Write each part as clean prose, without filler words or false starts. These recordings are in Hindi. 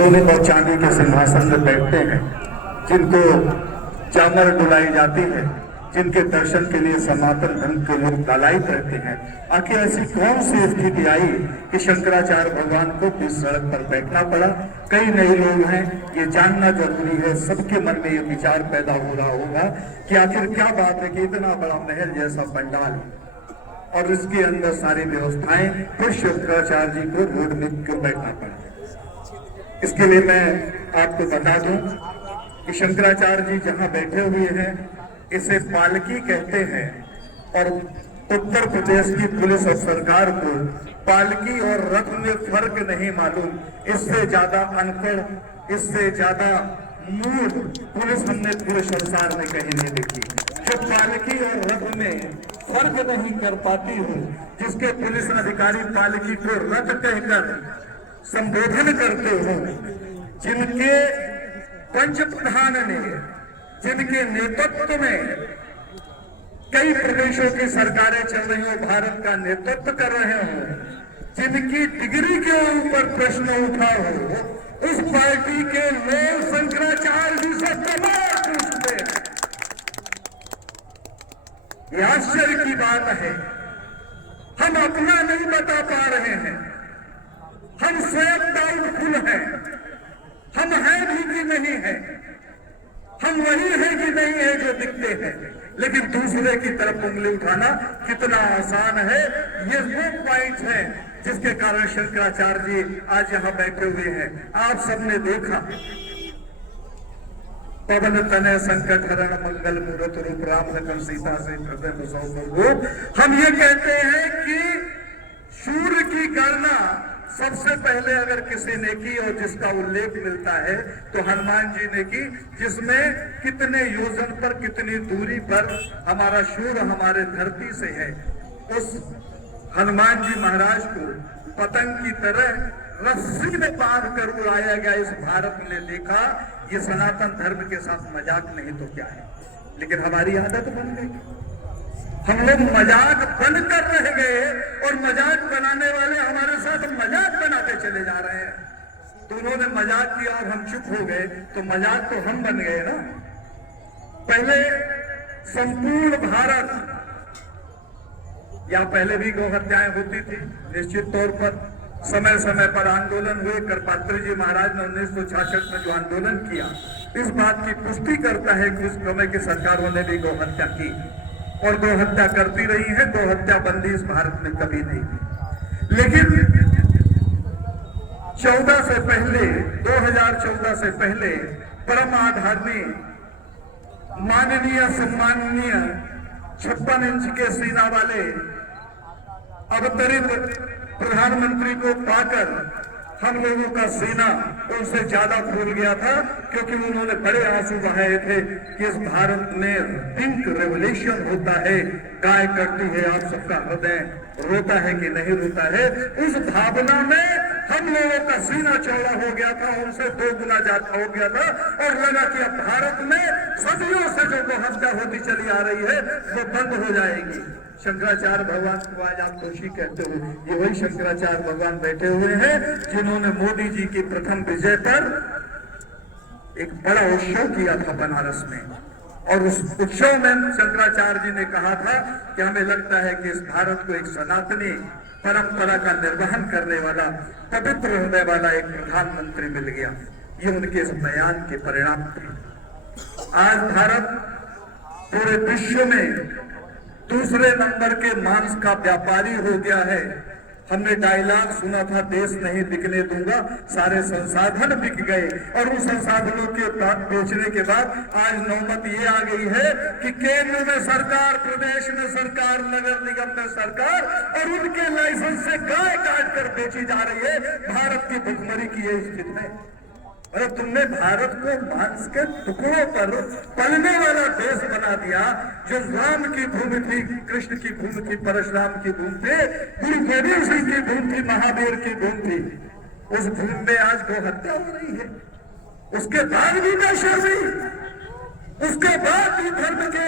सोने और चांदी के सिंहासन में बैठते हैं, जिनको चादर डुलाई जाती है, जिनके दर्शन के लिए सनातन धर्म के लोग लालायित रहते हैं। आखिर ऐसी कौन सी स्थिति आई कि शंकराचार्य भगवान को इस सड़क पर बैठना पड़ा? कई नए लोग हैं, ये जानना जरूरी है। सबके मन में ये विचार पैदा हो रहा होगा कि आखिर क्या बात है कि इतना बड़ा महल जैसा पंडाल और इसके अंदर सारी व्यवस्थाएं, फिर शंकराचार्य जी को रोड में क्यों बैठना पड़ा। इसके लिए मैं आपको बता दूं कि शंकराचार्य जी जहां बैठे हुए हैं इसे पालकी कहते हैं, और उत्तर प्रदेश की पुलिस और सरकार को पालकी और रथ में फर्क नहीं मालूम। इससे ज्यादा अनपढ़, इससे ज्यादा मूर्ख पुलिस हमने पूरे संसार में कहीं नहीं देखी। जो पालकी और रथ में फर्क नहीं कर पाती हो, जिसके पुलिस अधिकारी पालकी को रथ कहकर संबोधन करते हो, जिनके पंच प्रधान ने, जिनके नेतृत्व में कई प्रदेशों की सरकारें चल रही हो, भारत का नेतृत्व कर रहे हो, जिनकी डिग्री के ऊपर प्रश्न उठा हो, उस पार्टी के लोग शंकराचार्य जी से सवाल पूछते हैं। ये आश्चर्य की बात है। हम अपना नहीं बता पा रहे हैं, हम स्वयं डाउटफुल हैं, हम हैं भी कि नहीं है, हम वही हैं कि नहीं है जो दिखते हैं, लेकिन दूसरे की तरफ उंगली उठाना कितना आसान है। ये वो पॉइंट है जिसके कारण शंकराचार्य जी आज यहाँ बैठे हुए हैं। आप सबने देखा, पवन तनय संकट हरण मंगल मूर्त रूप राम लखन सीता से हृदय बसाओ। हम ये कहते हैं कि सूर्य की गणना सबसे पहले अगर किसी ने की और जिसका उल्लेख मिलता है तो हनुमान जी ने की, जिसमें कितने योजन पर, कितनी दूरी पर हमारा सूर्य हमारे धरती से है। उस हनुमान जी महाराज को पतंग की तरह रस्सी में बांध कर उड़ाया गया। इस भारत ने देखा ये सनातन धर्म के साथ मजाक नहीं तो क्या है, लेकिन हमारी आदत बन गई। हम लोग मजाक बनकर रह गए और मजाक बनाने वाले हमारे साथ मजाक बनाते चले जा रहे हैं। तो उन्होंने मजाक किया और हम चुप हो गए, तो मजाक तो हम बन गए ना। पहले संपूर्ण भारत, या पहले भी गौ हत्याएं होती थी निश्चित तौर पर, समय समय पर आंदोलन हुए। करपात्री जी महाराज ने 1966 में जो आंदोलन किया, इस बात की पुष्टि करता है कि उस समय की सरकारों ने भी गौ हत्या की और गौ हत्या करती रही है। गौ हत्या बंदी इस भारत में कभी नहीं हुई। लेकिन 14 से पहले, 2014 से पहले परम आदरणीय माननीय सम्माननीय 56 इंच के सीना वाले अवतरित प्रधानमंत्री को पाकर हम लोगों का सीना उनसे ज्यादा फूल गया था, क्योंकि उन्होंने बड़े आंसू बहाए थे कि इस भारत में पिंक रेवोल्यूशन होता है, गाय करती है, आप सबका हृदय रोता है कि नहीं रोता है। उस भावना में हम लोगों का सीना चौड़ा हो गया था, उनसे 2 गुना ज्यादा हो गया था, और लगा कि अब भारत में सदियों से जो हत्या होती चली आ रही है वो बंद हो जाएगी। शंकराचार्य भगवान को आज आप दोषी कहते हो, ये वही शंकराचार्य भगवान बैठे हुए हैं जिन्होंने मोदी जी की प्रथम विजय पर एक बड़ा उत्सव किया था बनारस में, और उस उत्सव में शंकराचार्य जी ने कहा था कि हमें लगता है कि इस भारत को एक सनातनी परंपरा का निर्वहन करने वाला, पवित्र हृदय वाला एक प्रधानमंत्री मिल गया। ये उनके इस बयान के परिणाम थे। आज भारत पूरे विश्व में दूसरे नंबर के मांस का व्यापारी हो गया है। हमने डायलॉग सुना था, देश नहीं बिकने दूंगा, सारे संसाधन बिक गए, और उन संसाधनों के बेचने के बाद आज नौबत ये आ गई है कि केंद्र में सरकार, प्रदेश में सरकार, नगर निगम में सरकार, और उनके लाइसेंस से गाय काट कर बेची जा रही है। भारत की भुखमरी की ये स्थिति है। अरे तुमने भारत को मांस के टुकड़ों पर पलने वाला देश बना दिया, जो राम की भूमि थी, कृष्ण की भूमि थी, परशुराम की भूमि थी, गुरु गोविंद सिंह की भूमि थी, महावीर की भूमि थी। उस भूमि में आज गौ हत्या हो रही है। उसके बाद भी बेशर्मी, उसके बाद भी धर्म के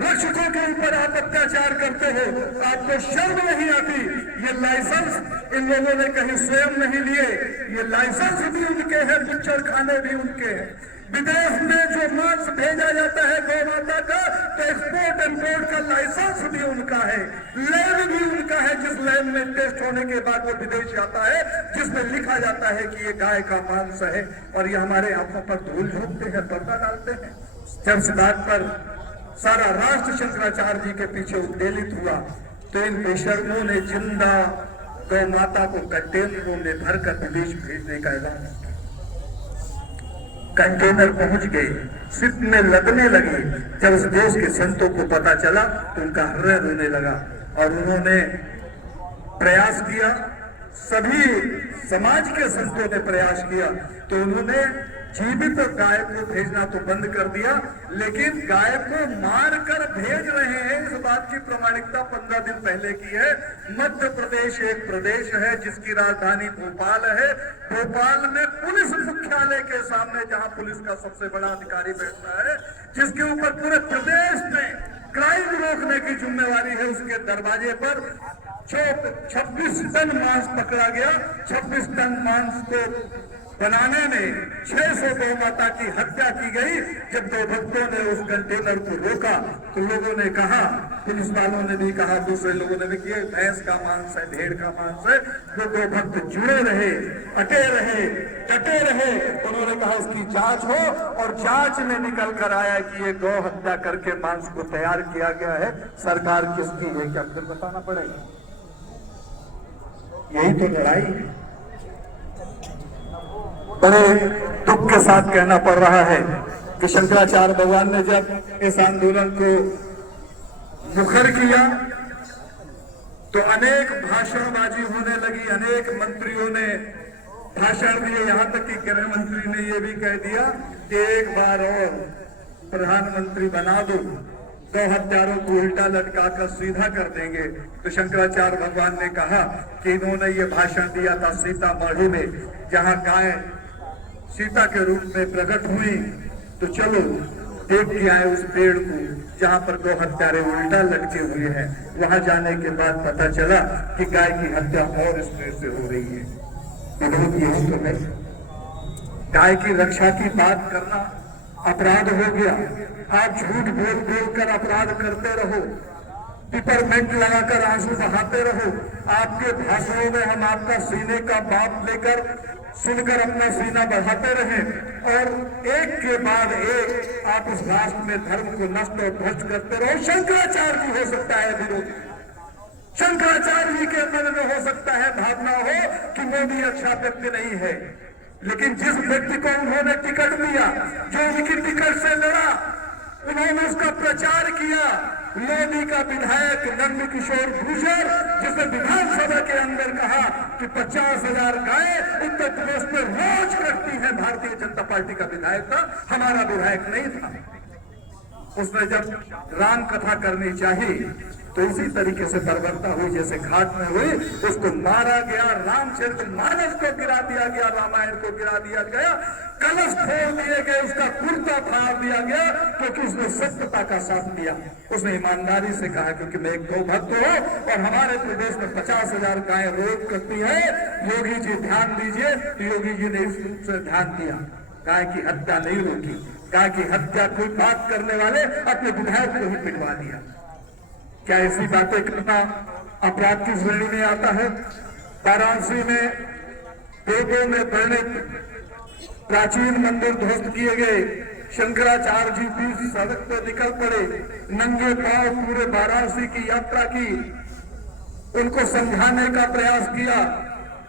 रक्षकों के ऊपर आप अत्याचार करते हो, आपको शर्म नहीं आती? ये लाइसेंस इन लोगों ने कहीं स्वयं नहीं लिए, ये लाइसेंस भी उनके हैं, बुच्चड़ खाने भी उनके हैं। विदेश में जो मांस भेजा जाता है गौ माता का, तो एक्सपोर्ट इम्पोर्ट का लाइसेंस भी उनका है, लैब भी उनका है, जिस लैब में टेस्ट होने के बाद वो विदेश आता है, जिसमें लिखा जाता है कि ये गाय का मांस है। और ये हमारे आंखों पर धूल झोंकते हैं, पर्दा डालते हैं। जब इस बात पर सारा राष्ट्र शंकराचार्य जी के पीछे उद्वेलित हुआ, तो इन बेशर्मों ने जिंदा गौ माता को कंटेनरों में भरकर विदेश भेजने का ऐलान किया। कंटेनर पहुंच गए, शिप में लगने लगे। जब उस देश के संतों को पता चला तो उनका हृदय रोने लगा और उन्होंने प्रयास किया, सभी समाज के संतों ने प्रयास किया, तो उन्होंने जीवित गाय को भेजना तो बंद कर दिया, लेकिन गाय को मारकर भेज रहे हैं। इस बात की प्रमाणिकता 15 दिन पहले की है। मध्य प्रदेश एक प्रदेश है जिसकी राजधानी भोपाल है। भोपाल में पुलिस मुख्यालय के सामने, जहां पुलिस का सबसे बड़ा अधिकारी बैठता है, जिसके ऊपर पूरे प्रदेश में क्राइम रोकने की जिम्मेवारी है, उसके दरवाजे पर 26 टन मांस पकड़ा गया। 26 टन मांस को बनाने में 600 गौ माता की हत्या की गई। जब दो भक्तों ने उस कंटेनर को रोका तो लोगों ने कहा, पुलिस वालों ने भी कहा, दूसरे लोगों ने भी किया, भैंस का मांस है, भेड़ का मांस है। वो दो भक्त जुड़े रहे, अटे रहे, डटे रहे। उन्होंने कहा इसकी जांच हो, और जांच में निकल कर आया कि ये गौ हत्या करके मांस को तैयार किया गया है। सरकार किसकी है क्या फिर बताना पड़ेगा? यही तो लड़ाई है। बड़े दुख के साथ कहना पड़ रहा है कि शंकराचार्य भगवान ने जब इस आंदोलन को मुखर किया तो अनेक भाषणबाजी होने लगी, अनेक मंत्रियों ने भाषण दिए, यहां तक कि गृह मंत्री ने यह भी कह दिया कि एक बार और प्रधानमंत्री बना दो, गौ हत्यारों को उल्टा लटकाकर सीधा कर देंगे। तो शंकराचार्य भगवान ने कहा कि इन्होंने ये भाषण दिया था सीतामढ़ी में, जहां गाय सीता के रूप में प्रकट हुई, तो चलो देख के आए उस पेड़ को जहां पर गौ हत्यारे उल्टा लटके हुए हैं। वहां जाने के बाद पता चला कि गाय की हत्या और इस पेड़ से हो रही है। यही तो है, गाय की रक्षा की बात करना अपराध हो गया। आप झूठ बोल बोल कर अपराध करते रहो, पिपरमेंट लगाकर आंसू बहाते रहो। आपके भाषणों में हम आपका सीने का बाप लेकर सुनकर अपना सीना बढ़ाते रहे, और एक के बाद एक आप इस राष्ट्र में धर्म को नष्ट और भ्रष्ट करते रहो। शंकराचार्य जी हो सकता है विरोधी, शंकराचार्य जी के मन में हो सकता है भावना हो कि मोदी अच्छा व्यक्ति नहीं है, लेकिन जिस व्यक्ति को उन्होंने टिकट दिया, जो उनकी टिकट से लड़ा, उन्होंने उसका प्रचार किया। मोदी का विधायक नंद किशोर भूषण, जिसने विधानसभा के अंदर कहा कि 50,000 गायें उत्तर प्रदेश में रोज कटती है, भारतीय जनता पार्टी का विधायक था, हमारा विधायक नहीं था। उसने जब राम कथा करनी चाहिए तो इसी तरीके से बर्बरता हुई जैसे घाट में हुई, उसको मारा गया, रामचरितमानस को गिरा दिया गया, रामायण को गिरा दिया गया, कलश फोड़ दिए गए, उसका कुर्ता फाड़ दिया गया, क्योंकि उसने सत्यता का साथ दिया। उसने ईमानदारी से कहा क्योंकि मैं एक गौ भक्त हूं और हमारे प्रदेश में 50,000 गायें रोज करती है, योगी जी ध्यान दीजिए। तो योगी जी ने इस रूप से ध्यान दिया, गाय की हत्या नहीं रोकी। गाय की हत्या कोई बात करने वाले अपने विधायक को ही पिटवा दिया। क्या ऐसी बातें करना अपराध की श्रेणी में आता है? वाराणसी में वेदों में वर्णित प्राचीन मंदिर ध्वस्त किए गए। शंकराचार्य जी बीच सड़क पर निकल पड़े, नंगे पांव पूरे वाराणसी की यात्रा की, उनको समझाने का प्रयास किया,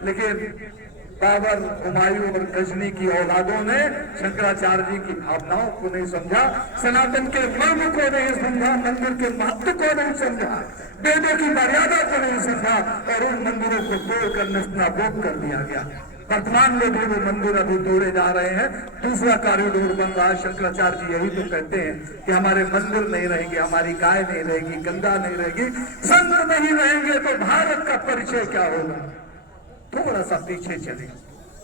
लेकिन बाबर, हुमायूं और गजनी की औलादों ने शंकराचार्य जी की भावनाओं को नहीं समझा, सनातन के मर्म को नहीं समझा, मंदिर के महत्व को नहीं समझा, वेदों की मर्यादा को नहीं समझा, और उन मंदिरों को तोड़कर नस्तनाबूद कर दिया गया। वर्तमान में भी वो मंदिर अभी तोड़े जा रहे हैं, दूसरा कॉरिडोर बन रहा है। शंकराचार्य जी यही तो कहते हैं कि हमारे मंदिर नहीं रहेंगे, हमारी गाय नहीं रहेगी, गंगा नहीं रहेगी, संत नहीं रहेंगे तो भारत का परिचय क्या होगा? थोड़ा सा पीछे चले।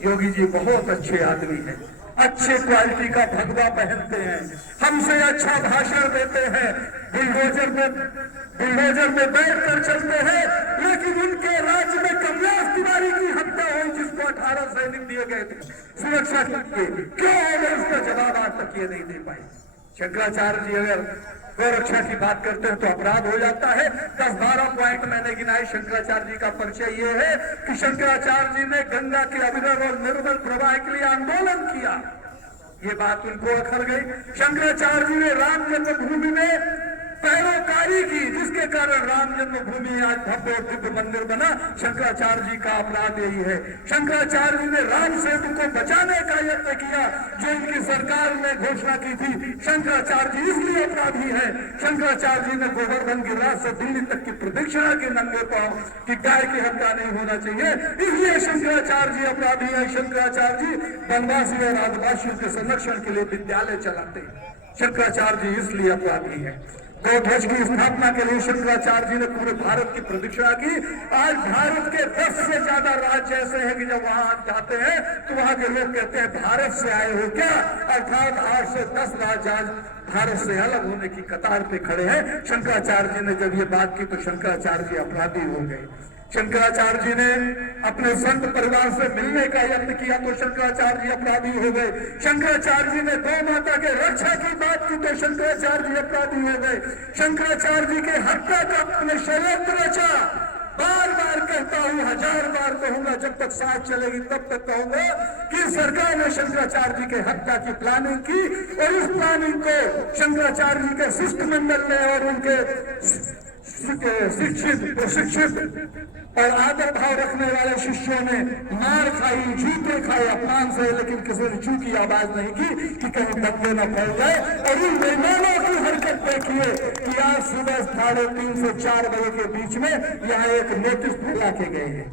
योगी जी बहुत अच्छे आदमी हैं, अच्छे क्वालिटी का भगवा पहनते हैं, हमसे अच्छा भाषण देते हैं, बुलडोजर में बैठकर चलते हैं, लेकिन उनके राज्य में कमलेश तिवारी की हत्या हुई जिसको 18 सैनिक दिए गए थे सुरक्षा के, क्यों उन्हें उसका जवाब आज तक ये नहीं दे पाए। शंकराचार्य जी अगर गौरक्षा की बात करते हैं तो अपराध हो जाता है। 10-12 पॉइंट मैंने गिनाए। शंकराचार्य जी का परिचय ये है कि शंकराचार्य जी ने गंगा के अविरल और निर्मल प्रवाह के लिए आंदोलन किया, ये बात उनको अखर गई। शंकराचार्य जी ने राम जन्मभूमि में पैरोकारी की, जिसके कारण राम जन्मभूमि आज भव्य और दिव्य मंदिर बना। शंकराचार्य जी का अपराध यही है। शंकराचार्य जी ने राम सेतु को बचाने का यत्न किया जो इनकी सरकार ने घोषणा की थी। शंकराचार्य जी इसलिए अपराधी है। शंकराचार्य जी ने गोवर्धन गिरिराज से दिल्ली तक की प्रदक्षिणा के नंगे पांव कि गाय की हत्या नहीं होना चाहिए, इसलिए शंकराचार्य जी अपराधी है। शंकराचार्य जी वनवासी और आदिवासियों के संरक्षण के लिए विद्यालय चलाते। शंकराचार्य जी इसलिए अपराधी है। गौध्वज की स्थापना के लिए शंकराचार्य जी ने पूरे भारत की प्रदक्षिणा की। आज भारत के 10 से ज्यादा राज्य ऐसे हैं कि जब वहां जाते हैं तो वहां के लोग कहते हैं भारत से आए हो क्या, अर्थात 8 से 10 राज्य आज भारत से अलग होने की कतार पे खड़े हैं। शंकराचार्य जी ने जब ये बात की तो शंकराचार्य जी अपराधी हो गए। शंकराचार्य जी ने अपने संत परिवार से मिलने का यत्न किया तो शंकराचार्य जी अपराधी हो गए। शंकराचार्य जी ने गौ माता के रक्षा की बात की तो शंकराचार्य जी अपराधी हो गए। शंकराचार्य जी के हत्या का अपने षड्यंत्र रचा। बार बार कहता हूं, 1000 बार कहूंगा, जब तक सांस चलेगी तब तक कहूंगा कि सरकार ने शंकराचार्य जी के हत्या की प्लानिंग की और इस प्लानिंग को शंकराचार्य जी के शिष्टमंडल ने और उनके शिक्षित प्रशिक्षित और आदर भाव रखने वाले शिष्यों ने मार खाई, जूते खाए अपमान से, लेकिन किसी ने चू की आवाज नहीं की कि कहीं दंगे न फैल जाए। और इन बेईमानों की हरकत देखिए कि आज सुबह 3:30 से 4 बजे के बीच में यहाँ एक नोटिस फैला के गए हैं।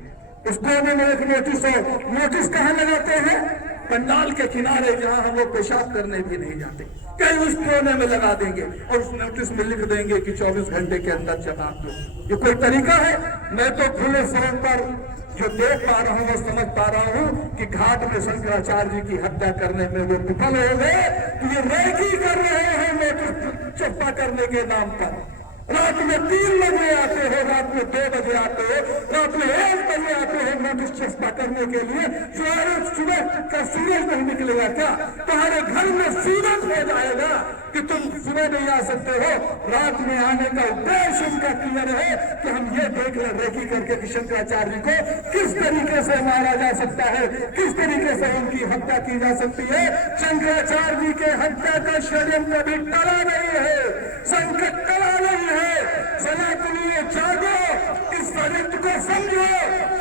उस कोने में एक नोटिस हो, नोटिस कहाँ लगाते हैं? पंडाल के किनारे, जहां हम लोग पेशाब करने भी नहीं जाते, कहीं उस कोने में लगा देंगे और उस नोटिस में लिख देंगे कि 24 घंटे के अंदर जवाब दो। ये कोई तरीका है? मैं तो खुले सड़क पर जो देख पा रहा हूँ और समझ पा रहा हूँ कि घाट में शंकराचार्य जी की हत्या करने में वो विफल हो गए। तो ये रेकी कर रहे हैं नोटिस चप्पा करने के नाम पर। रात में 3 बजे आते हो, रात में 2 बजे आते हो, रात में 1 बजे आते हो नोटिस चस्पा करने के लिए। सुबह का सूरज नहीं निकलेगा क्या? तुम्हारे घर में सूरज हो जाएगा कि तुम सुबह नहीं आ सकते हो। रात में आने का उद्देश्य उनका क्लियर है कि हम ये देख ले रेकी करके कि शंकराचार्य को किस तरीके से मारा जा सकता है, किस तरीके से उनकी हत्या की जा सकती है। शंकराचार्य जी के हत्या का षड्यंत्र भी टला नहीं है, संकट टला नहीं है। सनातनीय जागो, इस षड्यंत्र को समझो।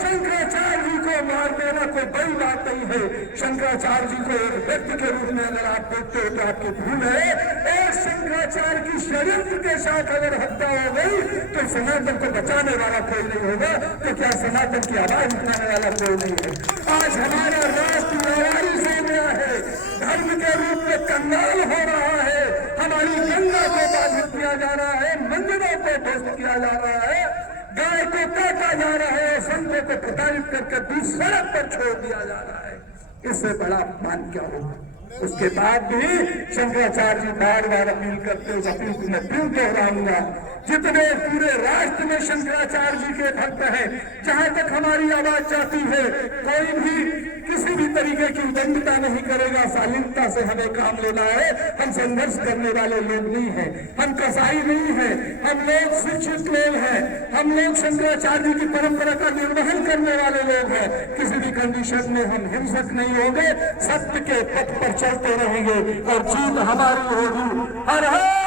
शंकराचार्य जी को मार देना कोई बड़ी बात नहीं है। शंकराचार्य जी को एक व्यक्ति के रूप में अगर आप देखते हो तो आपकी भूल है। और शंकराचार्य की षड्यंत्र के साथ अगर हत्या हो गई तो सनातन को बचाने वाला कोई नहीं होगा। तो क्या सनातन की आवाज उठाने वाला कोई नहीं है? आज हमारा राष्ट्र लड़ाई हो गया है, धर्म के रूप में कंगाल हो रहा है। हमारी गंगा को बाधित किया जा रहा है, मंदिरों को ध्वस्त किया जा रहा है, गाय को काटा जा रहा है, संतों को प्रताड़ित करके बीच सड़क पर छोड़ दिया जा रहा है। इससे बड़ा अपमान क्या होगा? उसके बाद भी शंकराचार्य जी बार बार अपील करते हुए अपील को मैं फिर दोहराऊंगा, जितने पूरे राष्ट्र में शंकराचार्य जी के भक्त हैं, जहां तक हमारी आवाज जाती है, कोई भी किसी भी तरीके की उदंडता नहीं करेगा। शालीनता से हमें काम लेना है। हम संघर्ष करने वाले लोग नहीं हैं, हम कसाई नहीं हैं, हम लोग शिक्षित लोग हैं, हम लोग शंकराचार्य जी की परंपरा का निर्वहन करने वाले लोग हैं। किसी भी कंडीशन में हम हिंसक नहीं होंगे, सत्य के पथ पर चलते रहेंगे और जीत हमारी होगी। हर हर